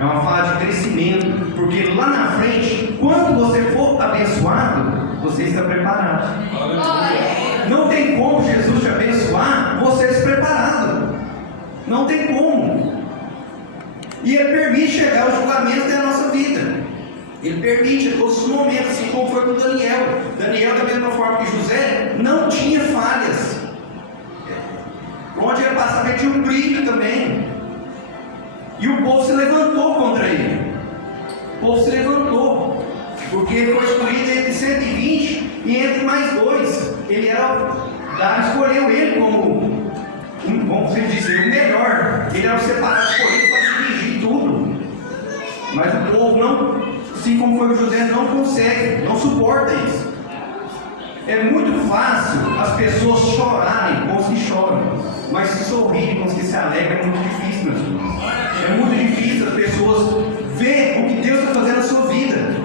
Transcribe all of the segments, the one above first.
é uma fase de crescimento, porque lá na frente, quando você for abençoado, você está preparado. Não tem como Jesus te abençoar você despreparado. Não tem como. E Ele permite chegar aos julgamentos da nossa vida. Ele permite a todos os momentos, assim como foi com Daniel. Daniel, da mesma forma que José, não tinha falhas. Onde ele passava, ele tinha um brilho também. E o povo se levantou contra ele. O povo se levantou, porque ele foi escolhido entre 120 e entre mais 2. Ele era, Davi escolheu ele como, vamos dizer, o melhor. Ele era o separado escolhido para dirigir tudo. Mas o povo não, assim como foi o José, não consegue, não suporta isso. É muito fácil as pessoas chorarem com os que choram, mas sorrirem com os que se alegram é muito difícil, meus irmãos. É muito difícil as pessoas verem o que Deus está fazendo na sua vida.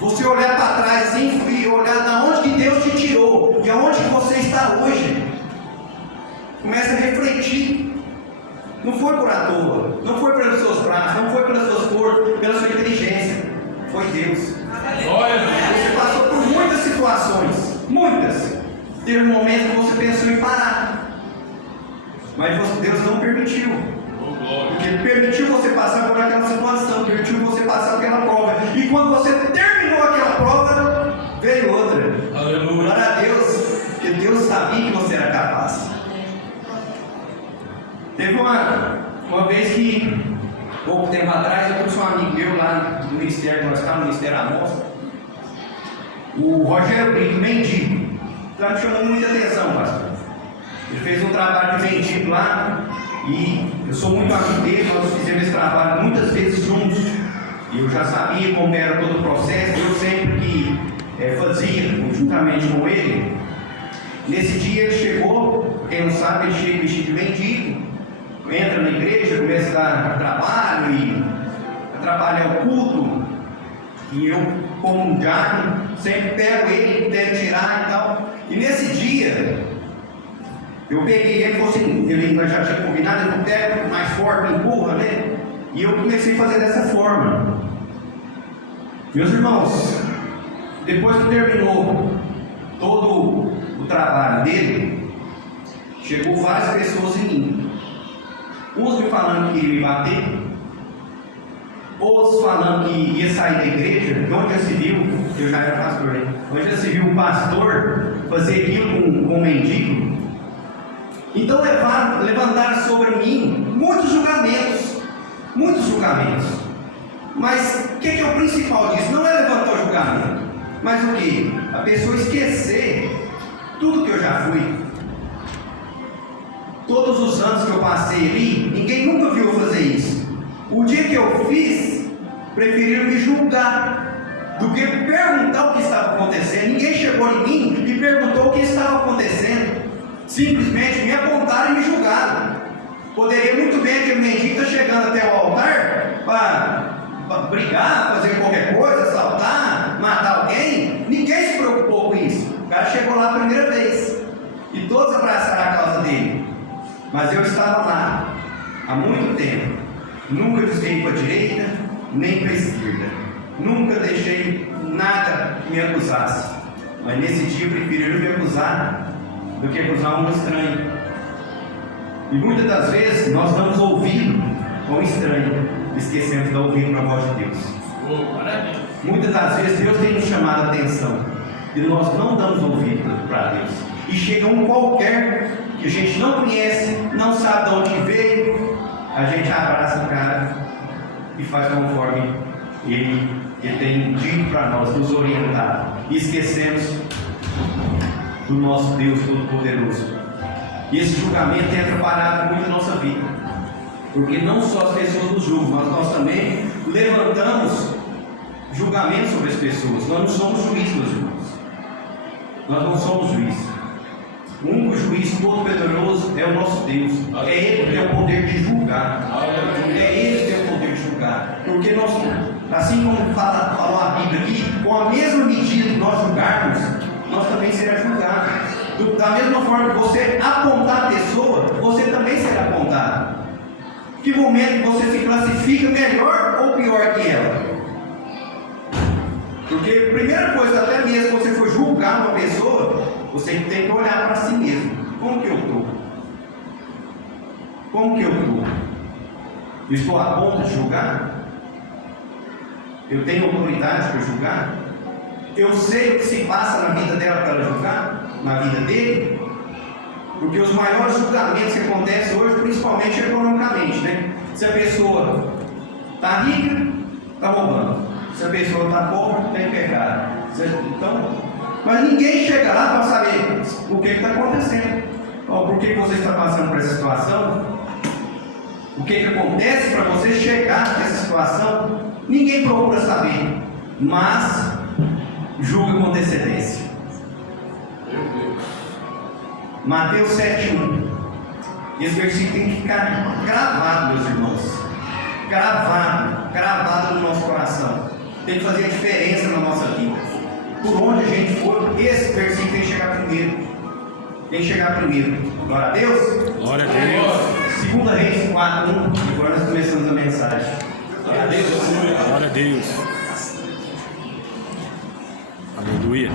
Você olhar para trás assim e olhar de onde que Deus te tirou e aonde que você está hoje. Começa a refletir. Não foi por à toa, não foi pelos seus braços, não foi pelas suas forças, pela sua inteligência. Foi Deus. Você passou por muitas situações, muitas. Teve um momento que você pensou em parar, mas Deus não permitiu. Porque Ele permitiu você passar por aquela situação, permitiu você passar por aquela prova. E quando você terminou aquela prova, veio outra. Aleluia. Glória a Deus, porque Deus sabia que você era capaz. Teve uma vez que, pouco tempo atrás, eu trouxe um amigo meu lá do ministério, nós estávamos no Ministério Amós, o Rogério Brito, mendigo. Está me chamando muita atenção, pastor. Ele fez um trabalho de mendigo lá, e eu sou muito amigo dele, nós fizemos esse trabalho muitas vezes juntos. E eu já sabia como era todo o processo, eu sempre que fazia, juntamente com ele. Nesse dia ele chegou, quem não sabe, ele chega vestido de mendigo, entra na igreja, começa a dar trabalho e atrapalhar o culto. E eu, como um diácono, sempre pego ele, tento tirar e tal. E nesse dia, eu peguei ele, ele já tinha combinado, eu pego mais forte, empurra, né? E eu comecei a fazer dessa forma. Meus irmãos, depois que terminou todo o trabalho dele, chegou várias pessoas em mim. Uns me falando que ia me bater, outros falando que ia sair da igreja. Onde já se viu, eu já era pastor, né? Onde já se viu um pastor fazer aquilo com um mendigo. Então levantaram sobre mim muitos julgamentos. Muitos julgamentos. Mas o que é o principal disso? Não é levantar o julgamento, mas o que? A pessoa esquecer tudo que eu já fui. Todos os anos que eu passei ali, ninguém nunca viu eu fazer isso. O dia que eu fiz, preferiram me julgar do que perguntar o que estava acontecendo. Ninguém chegou em mim e perguntou o que estava acontecendo. Simplesmente me apontaram e me julgaram. Poderia muito bem aquele mendigo estar chegando até o altar para brigar, fazer qualquer coisa, assaltar, matar alguém. Ninguém se preocupou com isso. O cara chegou lá a primeira vez e todos abraçaram a causa dele. Mas eu estava lá há muito tempo. Nunca desviei para a direita nem para a esquerda. Nunca deixei nada que me acusasse. Mas nesse dia eu preferi me acusar do que acusar um estranho. E muitas das vezes nós damos ouvido a um estranho, esquecemos de dar ouvido para a voz de Deus. Muitas das vezes Deus tem nos chamado a atenção e nós não damos ouvido para Deus. E chega um qualquer que a gente não conhece, não sabe de onde veio, a gente abraça o cara e faz conforme ele tem dito para nós, nos orientar. E esquecemos do nosso Deus Todo-Poderoso. E esse julgamento tem atrapalhado muito a nossa vida, porque não só as pessoas nos julgam, mas nós também levantamos julgamentos sobre as pessoas. Nós não somos juízes, meus irmãos. Nós não somos juízes. O único juiz todo-poderoso é o nosso Deus. É Ele que tem o poder de julgar. É Ele que tem o poder de julgar. Porque nós, assim como falou a Bíblia aqui, com a mesma medida que nós julgarmos, nós também será julgado. Da mesma forma que você apontar a pessoa, você também será apontado. Que momento você se classifica primeira coisa, até mesmo quando você for julgar uma pessoa, você tem que olhar para si mesmo. Como que eu estou? Como que eu estou? Estou a ponto de julgar? Eu tenho autoridade para julgar? Eu sei o que se passa na vida dela para julgar? Na vida dele? Porque os maiores julgamentos que acontecem hoje, principalmente economicamente, né? Se a pessoa está rica, está roubando. Se a pessoa está pobre, está em pecado. Então, mas ninguém chega lá para saber o que está acontecendo. Ou por que você está passando por essa situação? O que acontece para você chegar nessa situação? Ninguém procura saber, mas julga com antecedência. Mateus 7,1. Esse versículo tem que ficar gravado, meus irmãos. Gravado no nosso coração. Tem que fazer a diferença na nossa vida. Por onde a gente for, esse versículo tem que chegar primeiro. Tem que chegar primeiro. Glória a Deus. Glória a Deus. 2 Reis 4:1. Agora nós começamos a mensagem. Glória a Deus. Glória a Deus. Aleluia.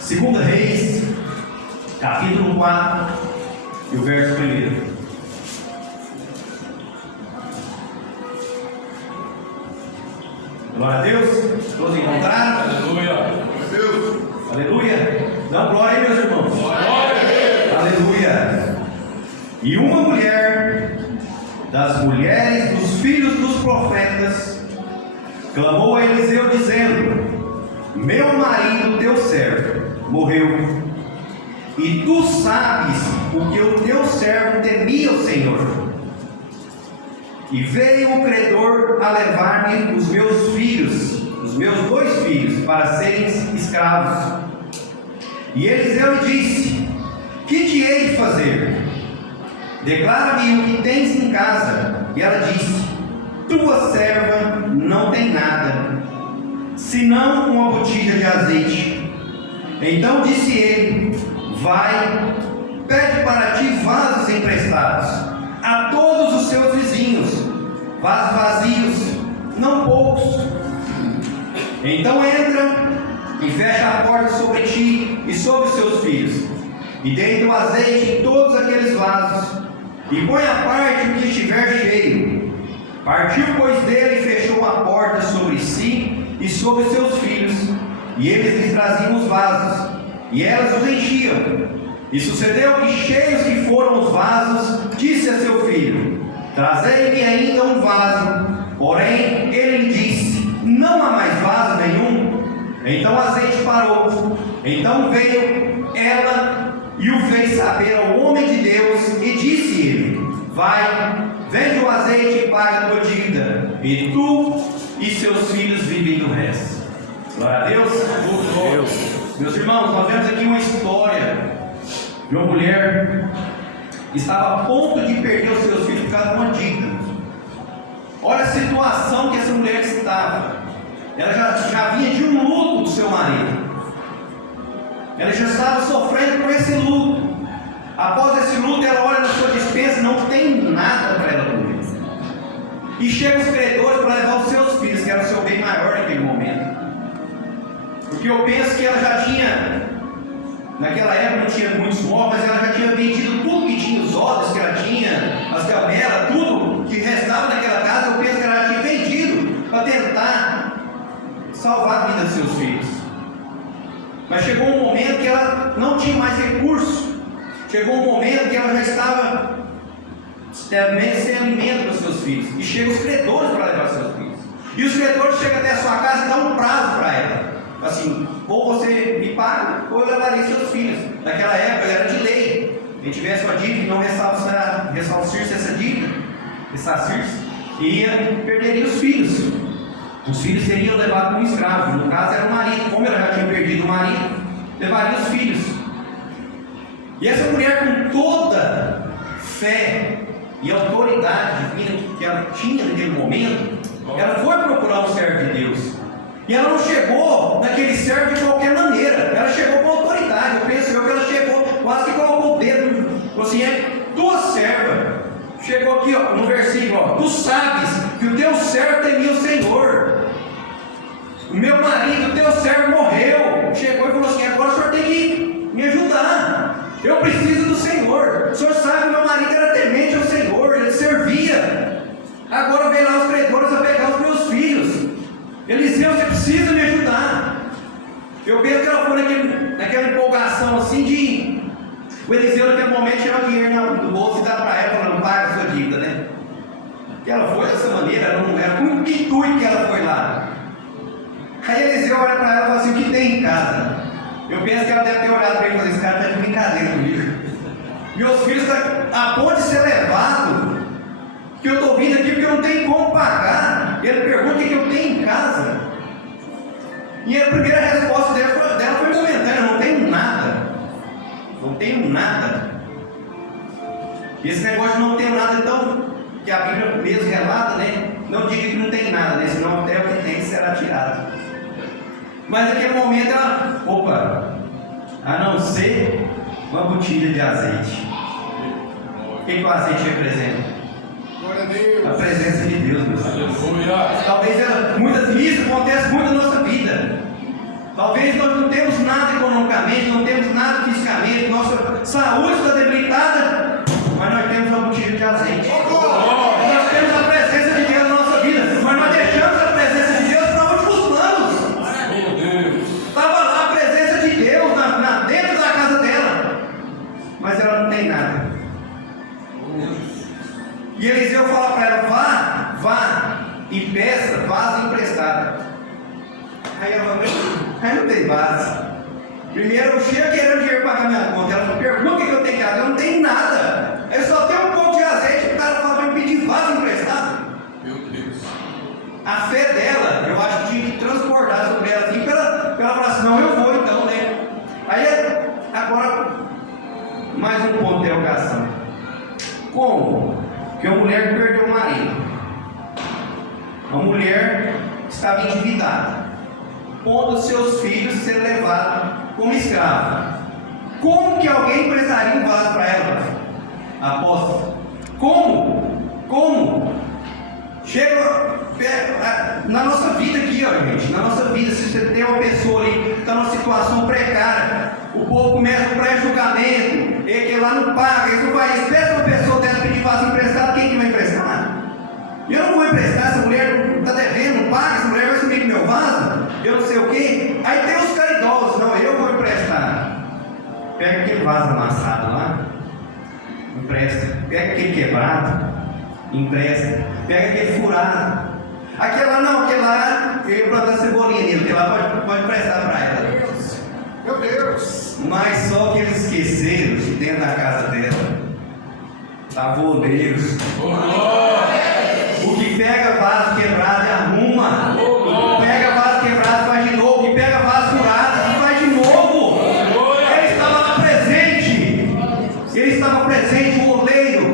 Segunda Reis, capítulo 4, e o verso 1. Glória a Deus. Todos encontraram? Aleluia. Deus. Aleluia. Dá glória aí, meus irmãos. Glória a Deus. Aleluia. E uma mulher das mulheres dos filhos dos profetas clamou a Eliseu dizendo: meu marido, teu servo, morreu, e tu sabes o que o teu servo temia o Senhor. E veio o credor a levar-me os meus filhos, os meus 2 filhos, para serem escravos. E Eliseu lhe disse: que te hei de fazer? Declara-me o que tens em casa. E ela disse: tua serva não tem nada, senão uma botija de azeite. Então disse ele: vai, pede para ti vasos emprestados a todos os seus vizinhos, vasos vazios, não poucos. Então entra e fecha a porta sobre ti e sobre os seus filhos, e deita o azeite em todos aqueles vasos, e põe à parte o que estiver cheio. Partiu, pois, dele e fechou a porta sobre si e sobre seus filhos, e eles lhes traziam os vasos, e elas os enchiam. E sucedeu que, cheios que foram os vasos, disse a seu filho: trazei-me ainda um vaso. Porém ele lhe disse: não há mais vaso nenhum. Então o azeite parou. Então veio ela e o fez saber ao homem de Deus, e disse-lhe: vai, vende o azeite e paga a tua dívida, e tu e seus filhos vivem do resto. Glória a Deus. Meus irmãos, nós vemos aqui uma história de uma mulher que estava a ponto de perder os seus filhos por causa de uma dívida. Olha a situação que essa mulher estava. Ela já vinha de um luto do seu marido. Ela já estava sofrendo com esse luto. Após esse luto, ela olha na sua despensa, não tem nada para ela comer. E chegam os credores para levar os seus filhos, que era o seu bem maior naquele momento. Porque eu penso que ela já tinha, naquela época não tinha muitos móveis, mas ela já tinha vendido tudo que tinha, os odres que ela tinha, as gamelas, tudo que restava naquela casa. Eu penso que ela já tinha vendido para tentar salvar a vida dos seus filhos. Mas chegou um momento que ela não tinha mais recurso. Chegou um momento que ela já estava também sem alimento para os seus filhos. E chegam os credores para levar seus filhos. E os credores chegam até a sua casa e dão um prazo para ela. Assim, ou você me paga, ou eu levarei seus filhos. Naquela época era de lei. Quem tivesse uma dívida e não ressarcir-se essa dívida, perderia os filhos. Os filhos seriam levados como escravos. No caso era o marido. Como ela já tinha perdido o marido, levaria os filhos. E essa mulher, com toda fé e autoridade divina que ela tinha naquele momento, ela foi procurar um servo de Deus. E ela não chegou naquele servo de qualquer maneira. Ela chegou com autoridade. Eu penso que ela chegou, quase que colocou o dedo, falou assim: é tua serva. Chegou tu sabes que o teu servo temia o Senhor. O meu marido, o teu servo, morreu. Chegou e falou assim: agora o senhor tem que me ajudar. Eu preciso do Senhor. O senhor sabe que meu marido era temente ao Senhor, ele servia. Agora vem lá os credores a pegar os meus filhos. Eliseu, você precisa me ajudar. Eu penso que ela foi naquela empolgação assim de. O Eliseu naquele momento tirou o dinheiro do bolso e dá para ela, falando: paga a sua dívida, né? E ela foi dessa maneira, não era com que intuito que ela foi lá. Aí Eliseu olha para ela e fala assim: o que tem em casa? Eu penso que ela deve ter olhado para ele e falado: esse cara está de brincadeira comigo. Meus filhos estão a ponto de ser levado, que eu estou vindo aqui porque eu não tenho como pagar. Ele pergunta o que eu tenho em casa. E a primeira resposta dela foi momentânea: não tenho nada. Não tenho nada. E esse negócio de não tenho nada, então, que a Bíblia mesmo relata, né? Não diga que não tem nada, né? Senão até o que tem será tirado. Mas naquele momento ela, opa, a não ser uma botija de azeite. O que o azeite representa? Glória a Deus. A presença de Deus, meus irmãos. Aleluia. Talvez isso acontece muito na nossa vida. Talvez nós não temos nada economicamente, não temos nada fisicamente, nossa saúde está debilitada, mas nós temos uma botija de azeite. Nós temos a presença de Deus na nossa vida, mas nós deixamos a presença de Deus para últimos planos. Estava lá a presença de Deus dentro da casa dela, mas ela não tem nada. E Eliseu fala para ela: vá e peça vaso emprestado. Aí ela fala: aí não tem base. Primeiro eu chego querendo dinheiro para pagar minha conta. Ela pergunta o que eu tenho que fazer. Eu não tenho nada. Eu só tenho um pouco de azeite. O cara fala para me pedir vaso emprestado. Meu Deus. A fé dela, eu acho que tinha que transbordar sobre ela assim, para ela falar assim: não, eu vou então, né? Aí agora, mais um ponto de interrogação. Como que uma mulher que perdeu o marido, uma mulher estava endividada, ponto dos seus filhos ser levados como escravo, como que alguém emprestaria um vaso para ela? Aposto. Como? Chega na nossa vida aqui, ó, gente. Na nossa vida, se você tem uma pessoa ali que está numa situação precária, o povo começa o pré-julgamento, e que lá não paga, isso vai, espera uma pessoa dessa pedir vaso emprestado, quem que vai emprestar? Eu não vou emprestar, essa mulher está devendo, não paga, essa mulher vai sumir com meu vaso, eu não sei o quê. Aí tem os caridosos: não, eu vou emprestar. Pega aquele vaso amassado lá, empresta. Pega aquele quebrado, empresta. Pega aquele furado. Aquele lá, eu ia plantar cebolinha nele, aquele lá pode emprestar para ela. Meu Deus. Mas só que eles esqueceram que dentro da casa dela estava o oleiro. O que pega vaso quebrado e arruma. Pega vaso quebrado e faz de novo. O que pega vaso furado e faz de novo. Ele estava lá presente. Ele estava presente, o oleiro.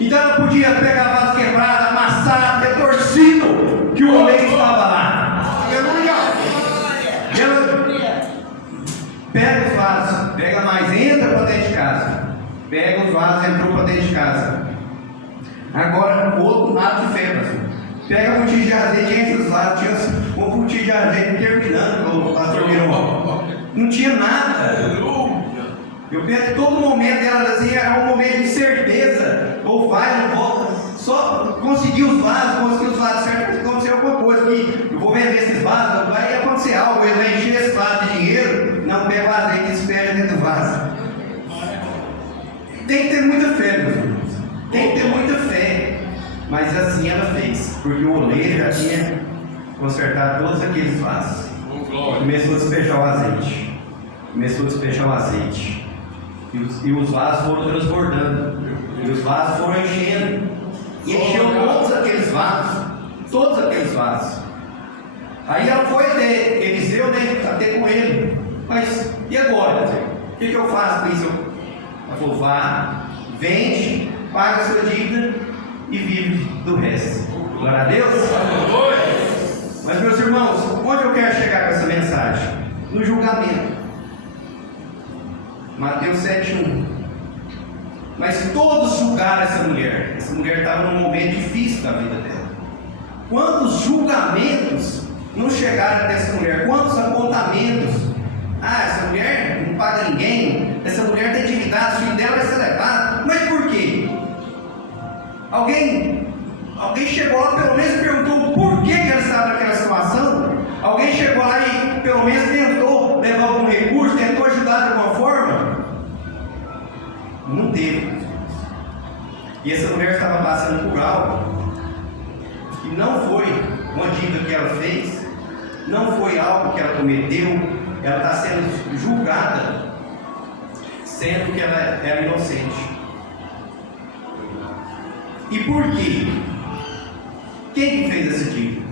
Então ela podia pegar vaso quebrado, amassar, ter torcido que o oleiro estava lá. Aleluia. E ela pega os vasos, pega mais, entra para dentro de casa. Pega os vasos, entrou para dentro de casa. Agora, outro ato de fé, pastor. Pega a botija de azeite, entra os vasos. Tinha uma botija de azeite terminando, o pastor virou. Não tinha nada. Eu penso que todo momento dela assim, era um momento de certeza. Ou vai, não volta. Só conseguiu os vasos certo, aconteceu alguma coisa que eu vou vender esses vasos, vai acontecer algo, ele vai encher esse vaso de dinheiro. Não, pega o azeite e espera dentro do vaso. Tem que ter muita fé, meus irmãos. Tem que ter muita fé. Mas assim ela fez, porque o oleiro já tinha consertado todos aqueles vasos. Começou a despejar o azeite. E os vasos foram transbordando. E os vasos foram enchendo. E encheu todos aqueles vasos. Aí ela foi até Eliseu, né? Até com ele. Mas e agora? O que eu faço com isso? Ela falou: vá, vende, paga a sua dívida e vive do resto. Glória a Deus. Mas, meus irmãos, onde eu quero chegar com essa mensagem? No julgamento. Mateus 7:1. Mas todos julgaram essa mulher. Essa mulher estava num momento difícil da vida dela. Quantos julgamentos não chegaram até essa mulher? Quantos apontamentos? Ah, essa mulher não paga ninguém. Essa mulher tem endividado, o filho dela vai ser levado. Mas por quê? Alguém chegou lá, pelo menos perguntou por que ela estava naquela situação? Alguém chegou lá e pelo menos tentou levar algum recurso, tentou ajudar de alguma forma? Não teve. E essa mulher estava passando por algo que não foi uma dívida que ela fez, não foi algo que ela cometeu. Ela está sendo julgada, sendo que ela era inocente. E por quê? Quem que fez essa dívida?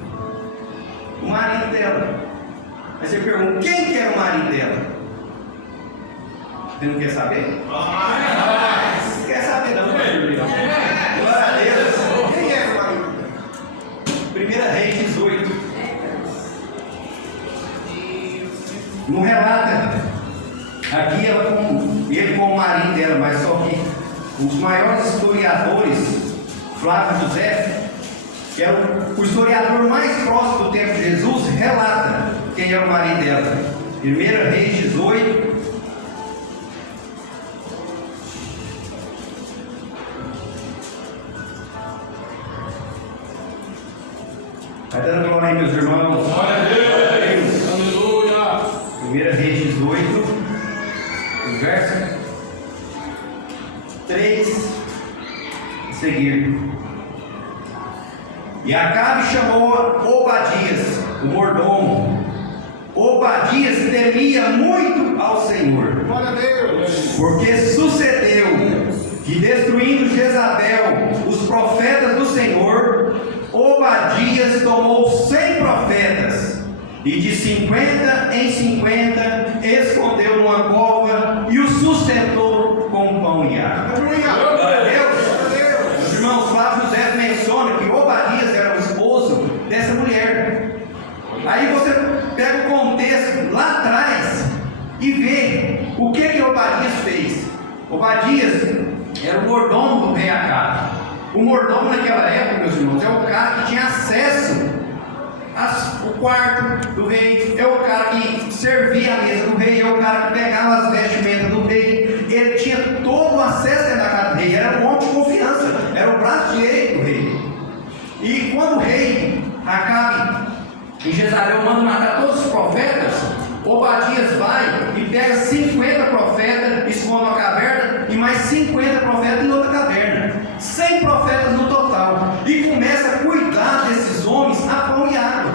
O marido dela. Aí você pergunta, quem que era o marido dela? Você não quer saber? Não quer saber não, glória a Deus. Quem é o marido? 1 Reis 18. Não relata aqui ele com o marido dela, mas só que os maiores historiadores, Flávio José, que era o historiador mais próximo do tempo de Jesus, relata quem era o marido dela. 1 Reis 18. Vai dando glória aí, meus irmãos. Glória a Deus. Aleluia. 1 Reis 18, verso 3 a seguir. E Acabe chamou Obadias, o mordomo. Obadias temia muito ao Senhor, Glória a Deus. porque sucedeu que, destruindo Jezabel os profetas do Senhor, Obadias tomou 100 profetas e de 50 em 50 escondeu numa cova e o sustentou com pão e água. Glória a Deus. Os irmãos, Flávio José menciona que Obadias era o esposo dessa mulher. Aí você pega o contexto lá atrás e vê o que Obadias fez. Obadias era o mordomo do rei Acabe. O mordomo naquela época, meus irmãos, é o cara que tinha acesso ao quarto do rei, é o cara que servia a mesa do rei, é o cara que pegava as vestimentas do rei. Ele tinha todo o acesso dentro da casa do rei, era um homem de confiança, era o braço direito do rei. E quando o rei Acabe em Jezabel manda matar todos os profetas, Obadias vai e pega 50 profetas, esconde uma caverna, e mais 50 profetas em outra caverna. 100 profetas no total. E começa a cuidar desses homens a pão e água.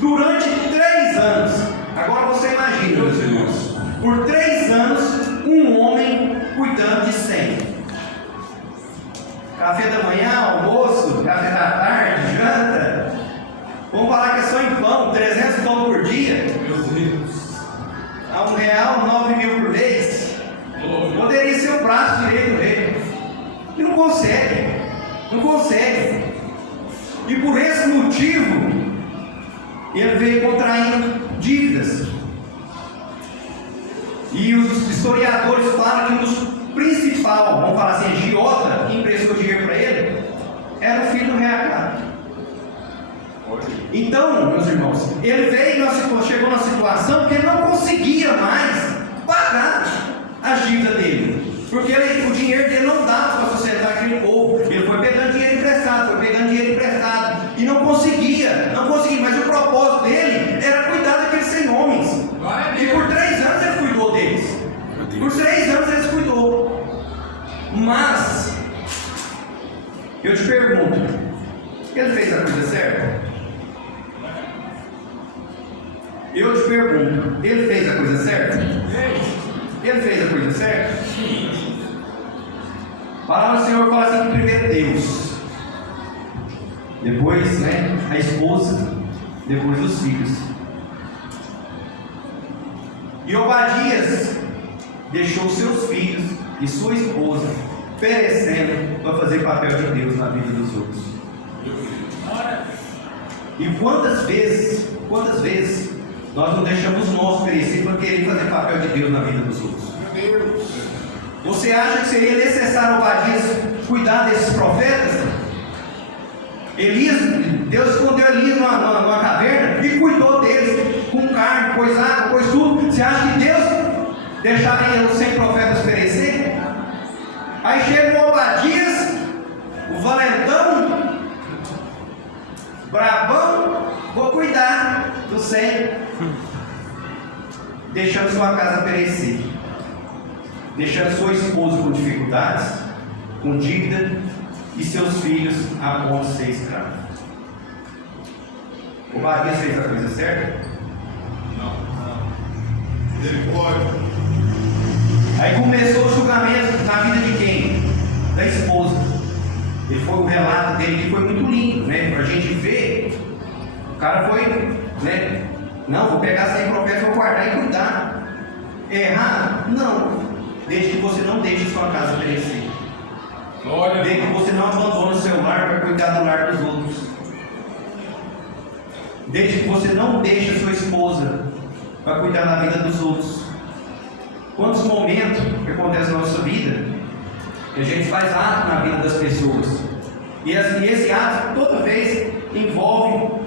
Durante 3 anos. Agora você imagina, meus irmãos. Por 3 anos, um homem cuidando de 100. Café da manhã, almoço, café da tarde, janta. Vamos falar que é só em pão, 300 pão por dia. Meu Deus. A R$1, 9.000 por mês. Poderia ser o braço direito do rei. E não consegue. Não consegue. E por esse motivo, ele veio contraindo dívidas. E os historiadores falam que um dos principais, vamos falar assim, agiota, que emprestou dinheiro para ele, era o filho do rei Acabe. Então, meus irmãos, ele chegou na situação que ele não conseguia mais pagar as dívidas dele, porque o dinheiro dele não dava para sustentar aquele povo. Ele foi pegando dinheiro emprestado, e não conseguia, mas o propósito dele era cuidar daqueles 100 homens. E por 3 anos ele cuidou deles. Por 3 anos ele cuidou. Mas eu te pergunto, ele fez a coisa certa? Eu te pergunto, ele fez a coisa certa? Ele fez a coisa certa? A palavra do Senhor fala assim que primeiro Deus, depois a esposa, depois os filhos. E Obadias deixou seus filhos e sua esposa perecendo para fazer papel de Deus na vida dos outros. E quantas vezes nós não deixamos o nosso perecer para querer fazer papel de Deus na vida dos outros? Meu Deus. Você acha que seria necessário Obadias cuidar desses profetas? Deus escondeu Elias numa caverna e cuidou deles com carne, pôs água, pôs tudo. Você acha que Deus deixaria os 100 profetas perecer? Aí chega o Obadias, o valentão, brabão, vou cuidar dos 100, deixando sua casa perecer, deixando sua esposa com dificuldades, com dívida, e seus filhos a ponto de ser escravos. Obadias fez a coisa certa? Não. Ele pode. Aí começou o julgamento na vida de quem? Da esposa. Ele foi o relato dele que foi muito lindo, né? Pra gente ver. O cara foi, né? Não, vou pegar 100 profetas, vou guardar e cuidar. Errado? Não. Desde que você não deixe sua casa perecer. Glória. Desde que você não abandone o seu lar para cuidar do lar dos outros. Desde que você não deixe a sua esposa para cuidar da vida dos outros. Quantos momentos que acontece na nossa vida que a gente faz ato na vida das pessoas, e esse ato toda vez envolve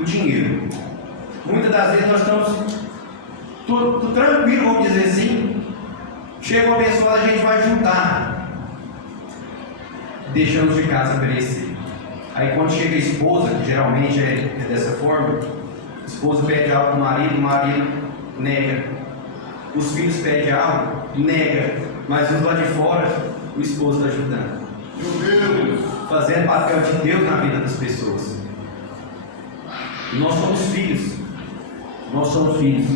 o dinheiro. Muitas das vezes nós estamos tudo tranquilo, vamos dizer assim. Chega uma pessoa, a gente vai juntar, deixamos de casa perecer. Aí quando chega a esposa, que geralmente é dessa forma, a esposa pede algo para o marido nega. Os filhos pedem algo, nega. Mas os lá de fora, o esposo está ajudando. Meu Deus. Fazendo papel de Deus na vida das pessoas. Nós somos filhos. Nós somos filhos.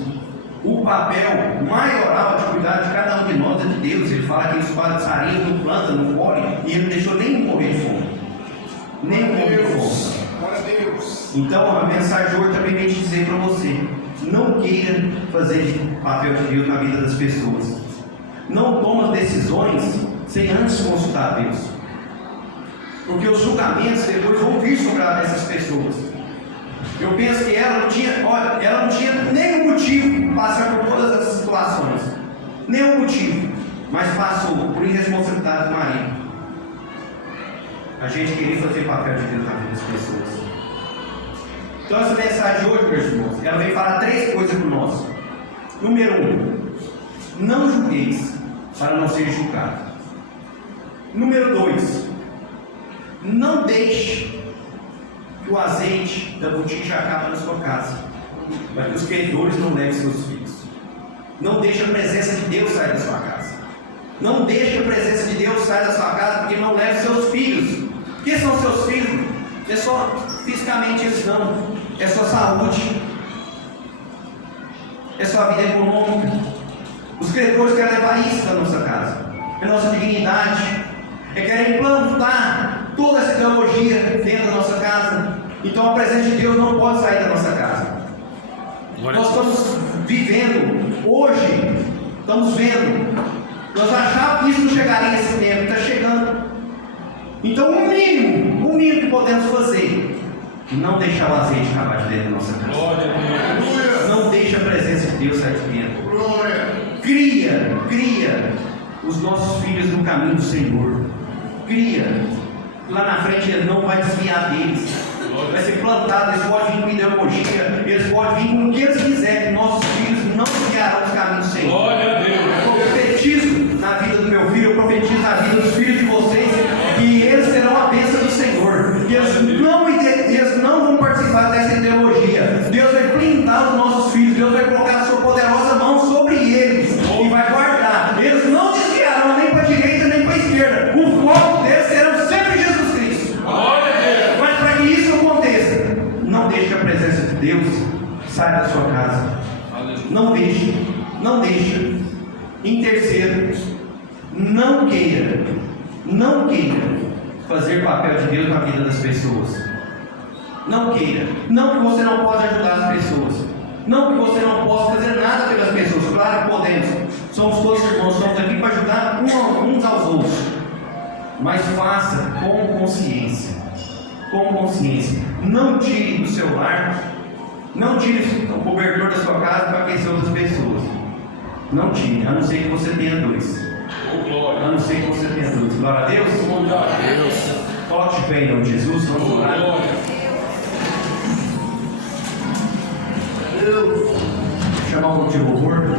O papel maioral de cuidar de cada um de nós é de Deus. Ele fala que os passarinhos não plantam, não colhem, e ele não deixou nenhum morrer de fome. Nenhum morrer de fome. Glória a Deus. Então a mensagem de hoje também vem te dizer para você: não queira fazer papel de Deus na vida das pessoas. Não toma decisões sem antes consultar a Deus. Porque os julgamentos depois vão vir sobre essas pessoas. Eu penso que ela não tinha nenhum motivo para passar por todas essas situações. Nenhum motivo. Mas passou por irresponsabilidade do marido. A gente queria fazer papel de Deus na vida das pessoas. Então essa mensagem de hoje, meus irmãos, ela vem falar 3 coisas para nós. Número 1, não julgueis para não ser julgado. Número 2, não deixe que o azeite da botija acabe na sua casa, para que os credores não levem seus filhos. Não deixe a presença de Deus sair da sua casa. Não deixe que a presença de Deus saia da sua casa, porque não leve seus filhos. O que são seus filhos? É só fisicamente eles não. É sua saúde. É sua vida econômica. Os credores querem levar isso da nossa casa. É nossa dignidade. É querer implantar toda essa ideologia dentro da nossa casa. Então a presença de Deus não pode sair da nossa casa. Nós estamos vivendo hoje, estamos vendo. Nós achávamos que isso não chegaria nesse tempo, está chegando. Então o mínimo que podemos fazer, não deixar o azeite acabar de dentro da nossa casa. Glória a Deus. Não deixe a presença de Deus sair de dentro. Glória. Cria os nossos filhos no caminho do Senhor. Cria. Lá na frente ele não vai desviar deles. Vai ser plantado, eles podem vir com ideologia, eles podem vir com o que eles quiserem. Nossos filhos não desviarão dos caminhos do Senhor. Glória a Deus. Eu profetizo na vida do meu filho, eu profetizo na vida dos filhos de vocês, que eles serão a bênção do Senhor. Que eles não vão participar dessa ideologia. Deus vai blindar os nossos filhos, Deus vai colocar a sua poderosa mão sobre eles e vai guardar. Eles não desviarão nem para a direita nem para a esquerda. O foco deles serão sempre Jesus Cristo. Glória a Deus. Mas para que isso aconteça, não deixe que a presença de Deus saia da sua casa. Não deixe. Em terceiro, não queira fazer papel de Deus na vida das pessoas. Não queira. Não que você não pode ajudar as pessoas. Não que você não possa fazer nada pelas pessoas. Claro que podemos. Somos todos irmãos, estamos aqui para ajudar uns aos outros. Mas faça com consciência. Com consciência. Não tire do seu lar, não tire o cobertor da sua casa para aquecer outras pessoas. Não tire, a não ser que você tenha dois. Oh, glória. A não ser que você tenha dois. Glória a Deus. Glória a Deus. Coloque de pé em nome de Jesus. Oh, Vamos orar. glória. Deus. Chamar um pouco de louvor.